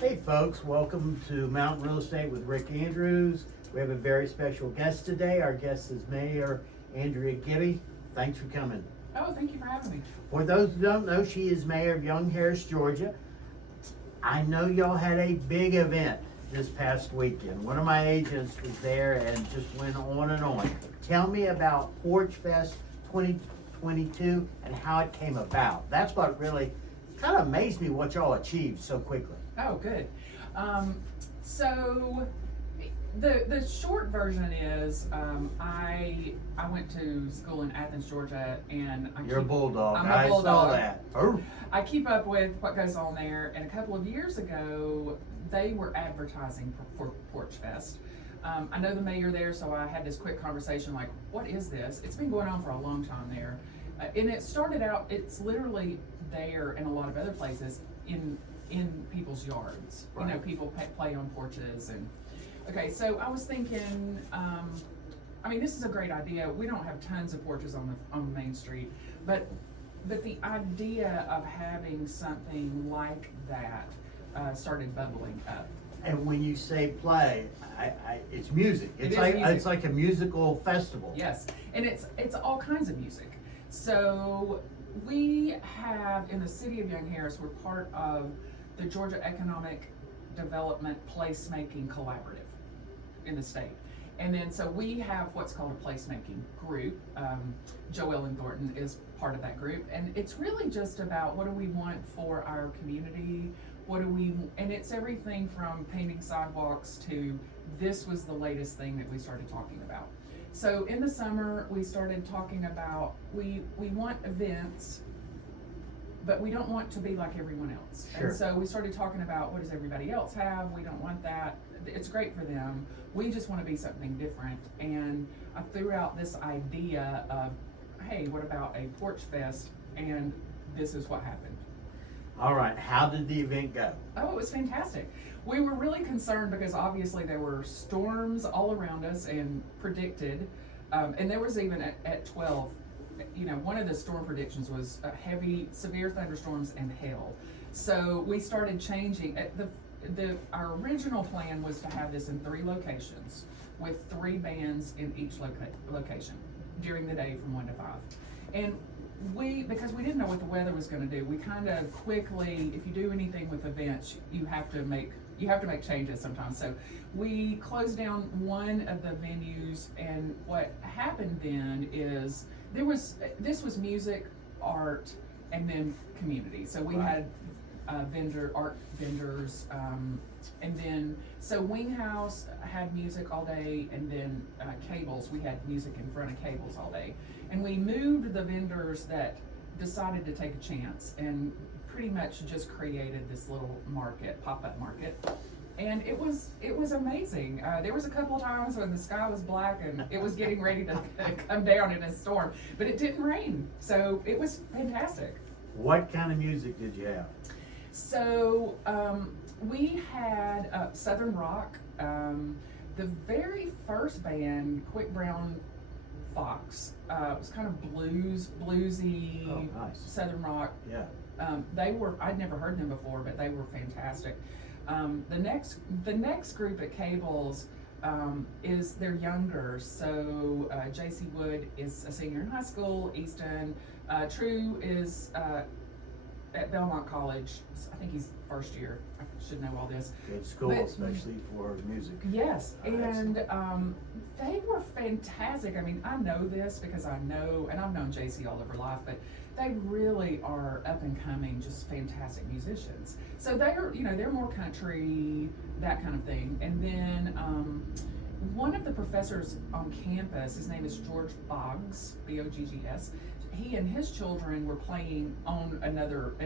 Hey folks, welcome to Mountain Real Estate with Rick Andrews. We have a very special guest today. Our guest is Mayor Andrea Gibby. Thanks for coming. Oh, thank you for having me. For those who don't know, she is Mayor of Young Harris, Georgia. I know y'all had a big event this past weekend. One of my agents was there and just went on and on. Tell me about Porch Fest 2022 and how it came about. That's what really kind of amazed me, what y'all achieved so quickly. Oh, good. So the short version is I went to school in Athens, Georgia, and You're a bulldog. I'm a I bulldog. saw that. Oh. I keep up with what goes on there, and a couple of years ago, they were advertising for Porch Fest. I know the mayor there, so I had this quick conversation like, what is this? It's been going on for a long time there. And it started out, it's literally there and a lot of other places in people's yards. Right. You know, people play on porches and, okay, so I was thinking, I mean, this is a great idea. We don't have tons of porches on the main street, but the idea of having something like that started bubbling up. And when you say play, it's music. It's music. like a musical festival. Yes, and it's all kinds of music. So we have, in the city of Young Harris, we're part of the Georgia Economic Development Placemaking Collaborative in the state. And then, so we have what's called a placemaking group. Joellen Thornton is part of that group. And it's really just about what do we want for our community? And it's everything from painting sidewalks to, this was the latest thing that we started talking about. So in the summer, we started talking about, we want events, but we don't want to be like everyone else. Sure. And so we started talking about, what does everybody else have? We don't want that. It's great for them. We just want to be something different. And I threw out this idea of, hey, what about a Porch Fest? And this is what happened. All right, how did the event go? Oh, it was fantastic. We were really concerned because obviously there were storms all around us and predicted, and there was even at 12, you know, one of the storm predictions was heavy, severe thunderstorms and hail. So we started changing. Our original plan was to have this in 3 locations with 3 bands in each location during the day from 1 to 5. And because we didn't know what the weather was going to do, we kind of quickly, if you do anything with events, you have to make changes sometimes. So we closed down one of the venues, and what happened then is this was music, art, and then community. So we had art vendors, and then so Wing House had music all day, and then Cables, we had music in front of Cables all day. And we moved the vendors that decided to take a chance and pretty much just created this little pop-up market. And it was amazing. There was a couple of times when the sky was black and it was getting ready to come down in a storm, but it didn't rain. So it was fantastic. What kind of music did you have? So we had Southern rock. The very first band, Quick Brown Fox, it was kind of bluesy, oh, nice. Southern rock. Yeah. I'd never heard them before, but they were fantastic. The next group at Cables they're younger. So JC Wood is a senior in high school. Easton True is at Belmont College. I think he's first year. I should know all this. Good school, especially for music. Yes, and they were fantastic. I mean, I know this because I know, and I've known JC all over life, but they really are up and coming, just fantastic musicians. So they're more country, that kind of thing. And then one of the professors on campus, his name is George Boggs, B-O-G-G-S. He and his children were playing on in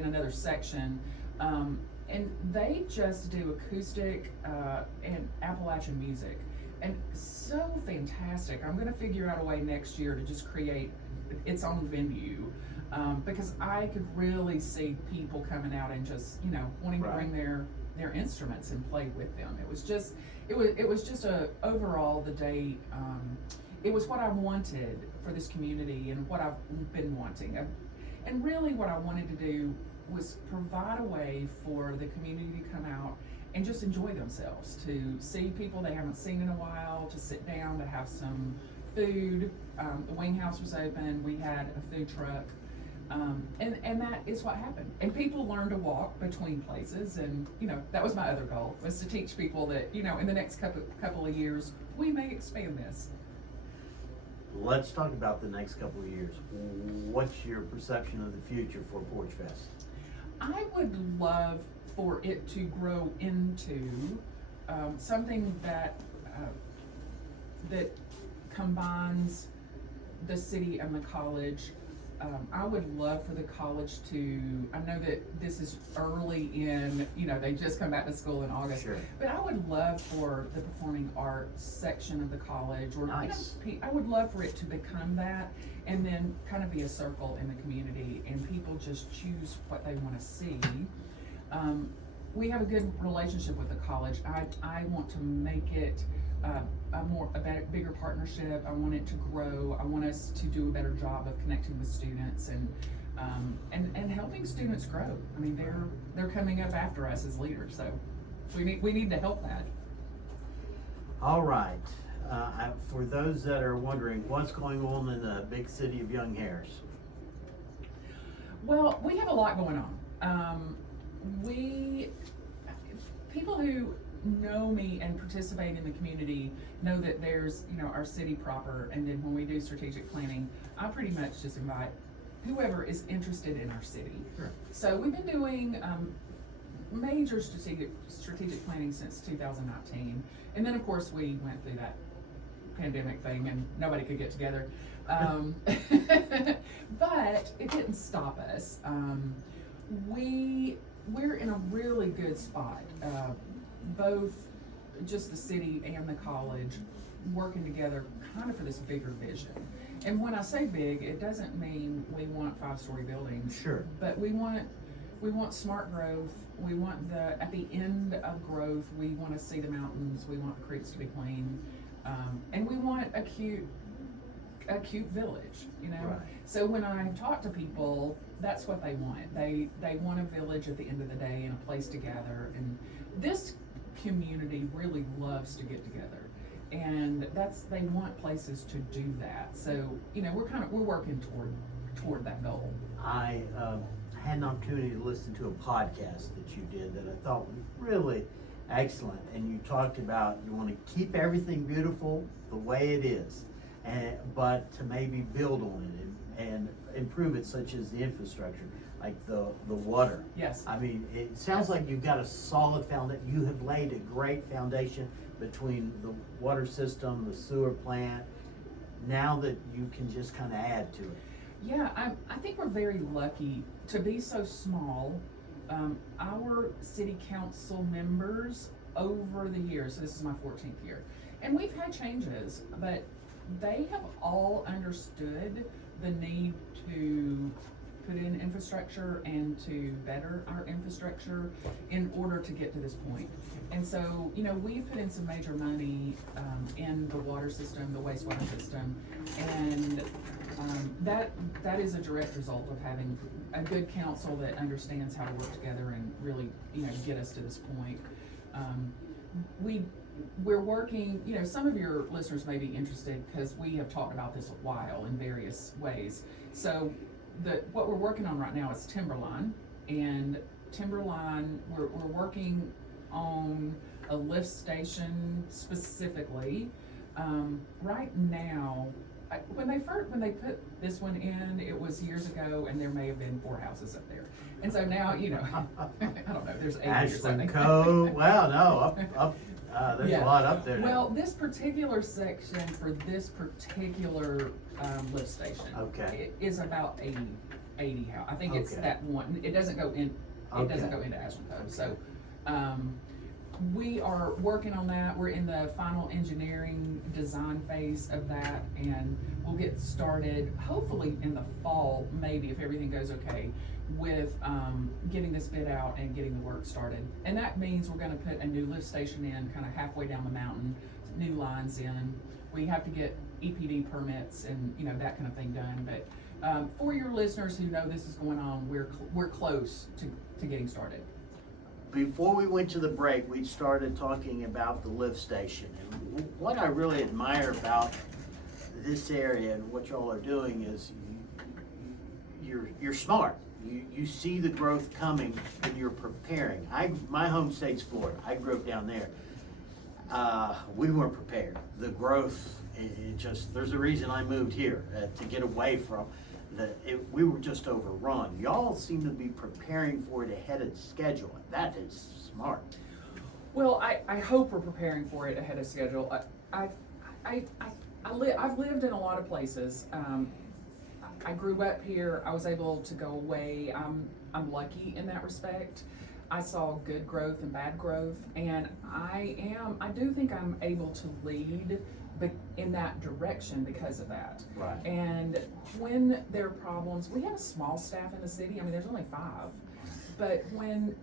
another section, and they just do acoustic and Appalachian music, and so fantastic. I'm going to figure out a way next year to just create its own venue, because I could really see people coming out and just wanting to bring their instruments and play with them. It was just overall the day. It was what I wanted for this community and what I've been wanting. And really what I wanted to do was provide a way for the community to come out and just enjoy themselves, to see people they haven't seen in a while, to sit down, to have some food. The wing house was open, we had a food truck, and that is what happened. And people learned to walk between places, and that was my other goal, was to teach people that in the next couple of years we may expand this. Let's talk about the next couple of years. What's your perception of the future for Porch Fest? I would love for it to grow into something that combines the city and the college. I would love for the college to, I know that this is early in, they just come back to school in August. Sure. But I would love for the performing arts section of the college, or Nice. I would love for it to become that, and then kind of be a circle in the community, and people just choose what they want to see. We have a good relationship with the college. I want to make it a bigger partnership. I want it to grow. I want us to do a better job of connecting with students and helping students grow. I mean, they're coming up after us as leaders, so we need to help that. All right. For those that are wondering, what's going on in the big city of Young Harris? Well, we have a lot going on. People who know me and participate in the community know that there's our city proper, and then when we do strategic planning, I pretty much just invite whoever is interested in our city. Sure. So we've been doing major strategic planning since 2019, and then of course we went through that pandemic thing and nobody could get together, but it didn't stop us. We're in a really good spot, both just the city and the college working together kind of for this bigger vision. And when I say big, it doesn't mean we want 5-story buildings. Sure. But we want smart growth. We want at the end of growth, we want to see the mountains. We want the creeks to be clean, and we want a cute village. Right. So when I talk to people, that's what they want. They want a village at the end of the day and a place to gather. And this community really loves to get together, and they want places to do that. So we're working toward that goal. I had an opportunity to listen to a podcast that you did that I thought was really excellent, and you talked about you want to keep everything beautiful the way it is, but to maybe build on it and improve it, such as the infrastructure, like the water. Yes. I mean, it sounds like you've got a solid foundation. You have laid a great foundation between the water system, the sewer plant, now that you can just kind of add to it. Yeah, I think we're very lucky to be so small. Our city council members over the years, so this is my 14th year, and we've had changes, but they have all understood the need to put in infrastructure and to better our infrastructure in order to get to this point. And so, we've put in some major money in the water system, the wastewater system, and that is a direct result of having a good council that understands how to work together and really, get us to this point. We're working, some of your listeners may be interested because we have talked about this a while in various ways. So what we're working on right now is Timberline, and Timberline, we're working on a lift station specifically. Right now, when they put this one in, it was years ago, and there may have been 4 houses up there. And so now, I don't know, there's 80 or something. Ashland Cove, well, no, up, there's a lot up there. Well, this particular section for this particular lift station, Okay. it is about 80 house. I think it's Okay. that one. It doesn't go in. It doesn't Okay. go into Ashland Cove. So, we are working on that. We're in the final engineering design phase of that, and we'll get started hopefully in the fall, maybe if everything goes okay, with getting this bid out and getting the work started. And that means we're going to put a new lift station in kind of halfway down the mountain, new lines in. We have to get EPD permits and that kind of thing done. But for your listeners who know this is going on, we're close to getting started. before we went to the break, we started talking about the lift station. And what I really admire about this area and what y'all are doing is you're smart. You see the growth coming and you're preparing. My home state's Florida. I grew up down there. We weren't prepared. The growth, there's a reason I moved here, to get away from we were just overrun. Y'all seem to be preparing for it ahead of schedule. That is smart. Well, I hope we're preparing for it ahead of schedule. I've lived in a lot of places. I grew up here. I was able to go away. I'm lucky in that respect. I saw good growth and bad growth, and I do think I'm able to lead in that direction because of that. Right. And when there are problems, we have a small staff in the city. I mean, there's only 5. But when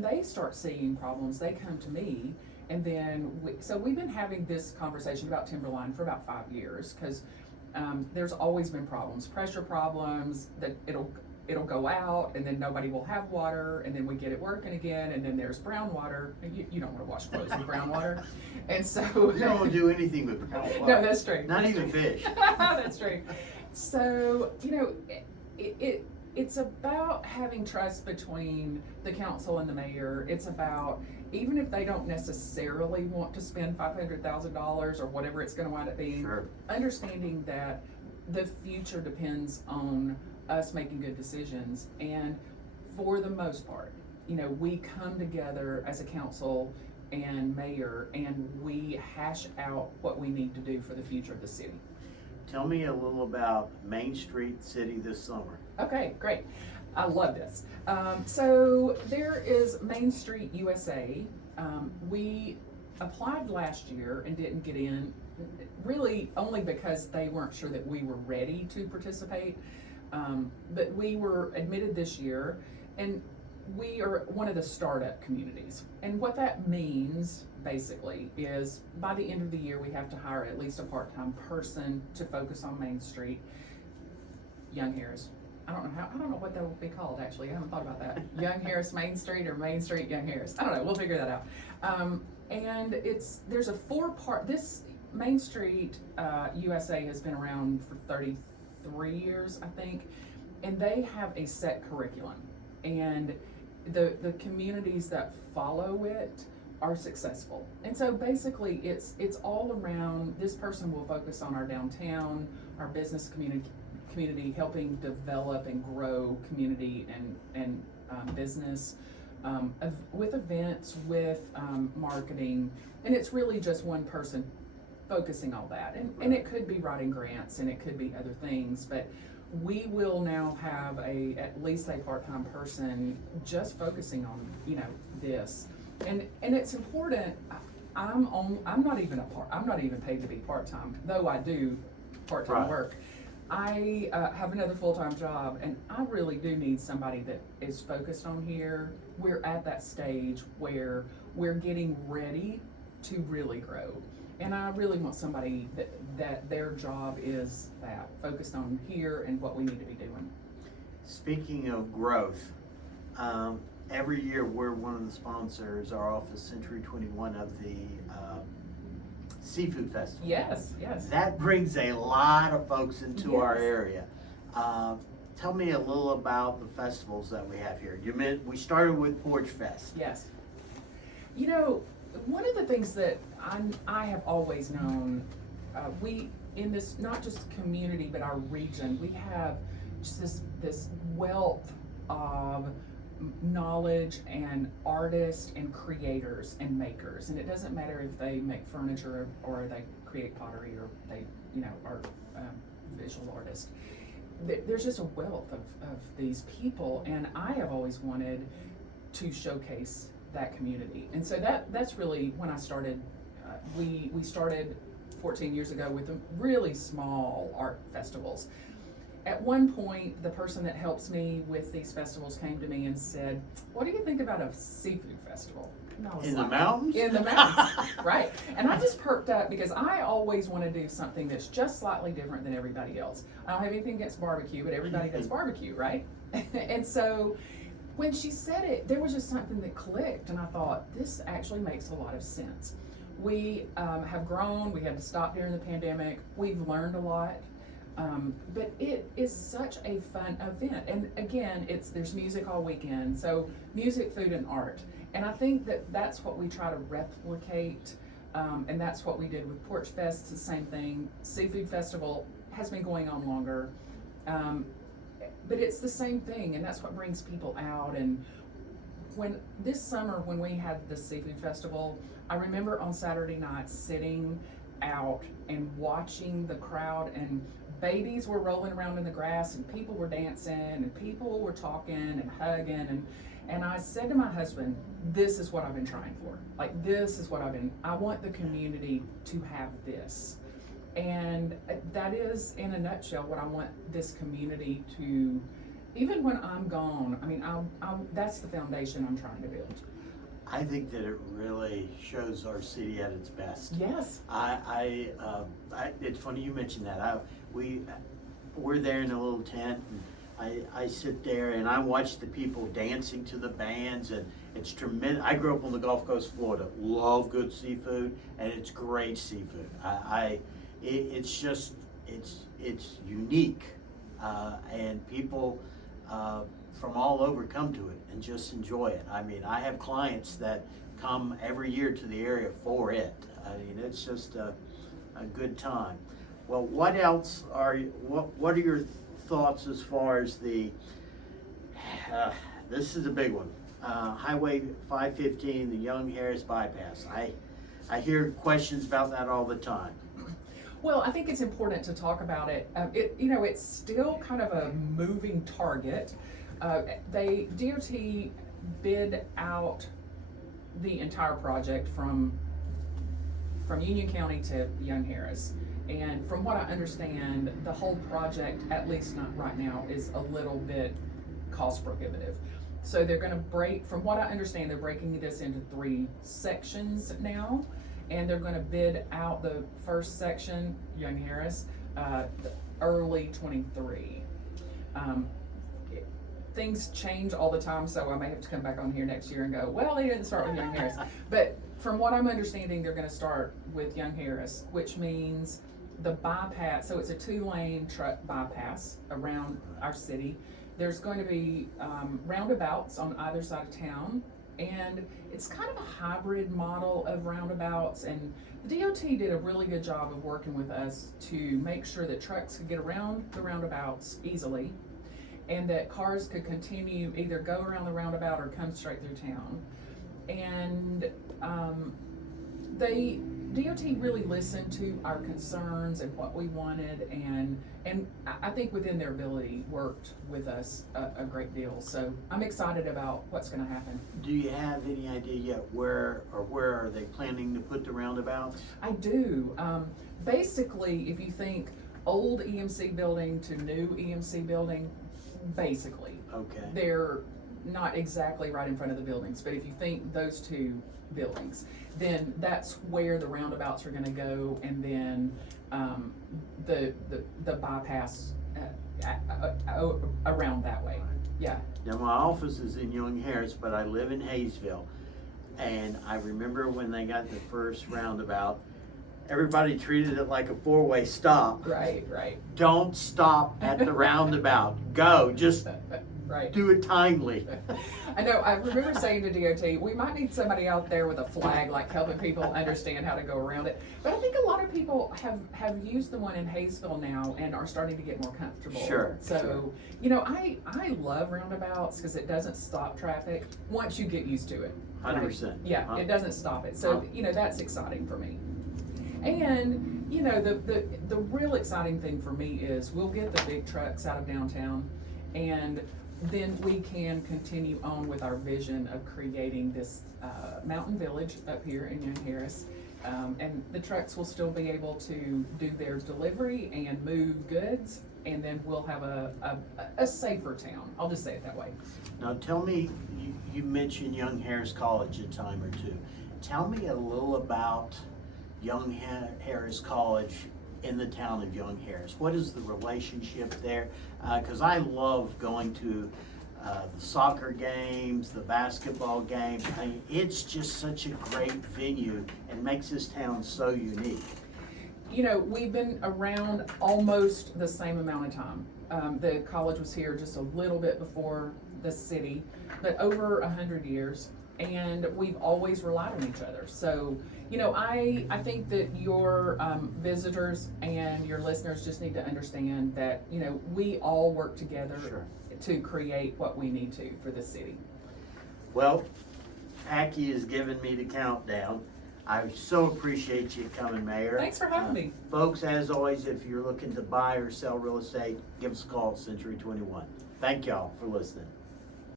they start seeing problems, they come to me, and then we've been having this conversation about Timberline for about 5 years, because there's always been problems, pressure problems, that it'll go out and then nobody will have water, and then we get it working again, and then there's brown water. You don't want to wash clothes with brown water. And so you don't want to do anything with brown water. No, that's true. Not even fish. That's true. So, it's about having trust between the council and the mayor. It's about, even if they don't necessarily want to spend $500,000 or whatever it's going to wind up being, sure, understanding that the future depends on us making good decisions. And for the most part, we come together as a council and mayor, and we hash out what we need to do for the future of the city. Tell me a little about Main Street City this summer. Okay, great. I love this. So there is Main Street USA. We applied last year and didn't get in, really only because they weren't sure that we were ready to participate. But we were admitted this year, and we are one of the startup communities. And what that means basically is by the end of the year, we have to hire at least a part-time person to focus on Main Street. Young Harris. I don't know what that would be called, actually. I haven't thought about that. Young Harris Main Street, or Main Street Young Harris. I don't know, we'll figure that out. And there's a 4-part, this Main Street USA has been around for 33 years, I think, and they have a set curriculum. And the communities that follow it are successful. And so basically it's all around, this person will focus on our downtown, our business community, helping develop and grow community and business, with events, with marketing. And it's really just one person focusing all that. And it could be writing grants, and it could be other things, but we will now have at least a part-time person just focusing on this. And it's important. I'm not even paid to be part-time, though I do part-time Right. work. I have another full-time job, and I really do need somebody that is focused on here. We're at that stage where we're getting ready to really grow. And I really want somebody that their job is that, focused on here and what we need to be doing. Speaking of growth, every year we're one of the sponsors, our office, Century 21, of the Seafood Festival. Yes. That brings a lot of folks into our Yes. area. Tell me a little about the festivals that we have here. We started with Porch Fest. Yes. One of the things that I have always known, we, in this, not just community, but our region, we have just this wealth of knowledge and artists and creators and makers. And it doesn't matter if they make furniture or they create pottery or they, are visual artists. There's just a wealth of these people, and I have always wanted to showcase that community. And so that's really when I started. We started 14 years ago with really small art festivals. At one point, the person that helps me with these festivals came to me and said, "What do you think about a seafood festival?" And I was In like, the mountains? In the mountains, right. And I just perked up because I always want to do something that's just slightly different than everybody else. I don't have anything against barbecue, but everybody does barbecue, right? And so when she said it, there was just something that clicked, and I thought, this actually makes a lot of sense. We have grown, we had to stop during the pandemic, we've learned a lot, but it is such a fun event. And again, there's music all weekend, so music, food, and art. And I think that that's what we try to replicate, and that's what we did with Porch Fest. It's the same thing. Seafood Festival has been going on longer. But it's the same thing, and that's what brings people out. And this summer, when we had the Seafood Festival, I remember on Saturday nights sitting out and watching the crowd, and babies were rolling around in the grass, and people were dancing, and people were talking and hugging, and I said to my husband, this is what I've been trying for. Like, this is what I want the community to have this. And that is, in a nutshell, what I want this community to, even when I'm gone, I mean, that's the foundation I'm trying to build. I think that it really shows our city at its best. Yes. It's funny you mentioned that. We're there in a little tent, and I sit there and I watch the people dancing to the bands, and it's tremendous. I grew up on the Gulf Coast, Florida. Love good seafood, and it's great seafood. It's just, it's unique, and people from all over come to it and just enjoy it. I mean, I have clients that come every year to the area for it. I mean, it's just a good time. Well, what else what are your thoughts as far as this is a big one, Highway 515, the Young Harris bypass. I hear questions about that all the time. Well, I think it's important to talk about it. It's still kind of a moving target. DOT bid out the entire project from Union County to Young Harris. And from what I understand, the whole project, at least not right now, is a little bit cost prohibitive. So they're gonna from what I understand, they're breaking this into 3 sections now. And they're gonna bid out the first section, Young Harris, early 23. Things change all the time, so I may have to come back on here next year and go, well, they didn't start with Young Harris. But from what I'm understanding, they're gonna start with Young Harris, which means the bypass, so it's a 2-lane truck bypass around our city. There's going to be roundabouts on either side of town. And it's kind of a hybrid model of roundabouts, and the DOT did a really good job of working with us to make sure that trucks could get around the roundabouts easily, and that cars could continue either go around the roundabout or come straight through town. And DOT really listened to our concerns and what we wanted, and I think within their ability worked with us a great deal. So I'm excited about what's gonna happen. Do you have any idea yet where are they planning to put the roundabouts? I do. Basically, if you think old EMC building to new EMC building, basically. Okay. They're not exactly right in front of the buildings, but if you think those 2 buildings, then that's where the roundabouts are gonna go, and then the bypass around that way. Yeah. Now, my office is in Young Harris, but I live in Hayesville, and I remember when they got the first roundabout, everybody treated it like a 4-way stop. Right. Don't stop at the roundabout. Go, just right. Do it timely. I know, I remember saying to DOT, we might need somebody out there with a flag, like helping people understand how to go around it. But I think a lot of people have used the one in Hayesville now and are starting to get more comfortable. Sure. So, I love roundabouts because it doesn't stop traffic once you get used to it. 100%. Yeah, it doesn't stop it. So, that's exciting for me. And, the real exciting thing for me is we'll get the big trucks out of downtown, and then we can continue on with our vision of creating this mountain village up here in Young Harris. And the trucks will still be able to do their delivery and move goods, and then we'll have a safer town. I'll just say it that way. Now tell me, you mentioned Young Harris College a time or two. Tell me a little about Young Harris College in the town of Young Harris. What is the relationship there? Because I love going to the soccer games, the basketball games. I mean, it's just such a great venue and makes this town so unique. You know, we've been around almost the same amount of time. The college was here just a little bit before the city, but over 100 years, and we've always relied on each other. So, you know, I think that your visitors and your listeners just need to understand that, you know, we all work together Sure. to create what we need to for the city. Well, Packy has given me the countdown. I so appreciate you coming, Mayor. Thanks for having me. Folks, as always, if you're looking to buy or sell real estate, give us a call at Century 21. Thank y'all for listening.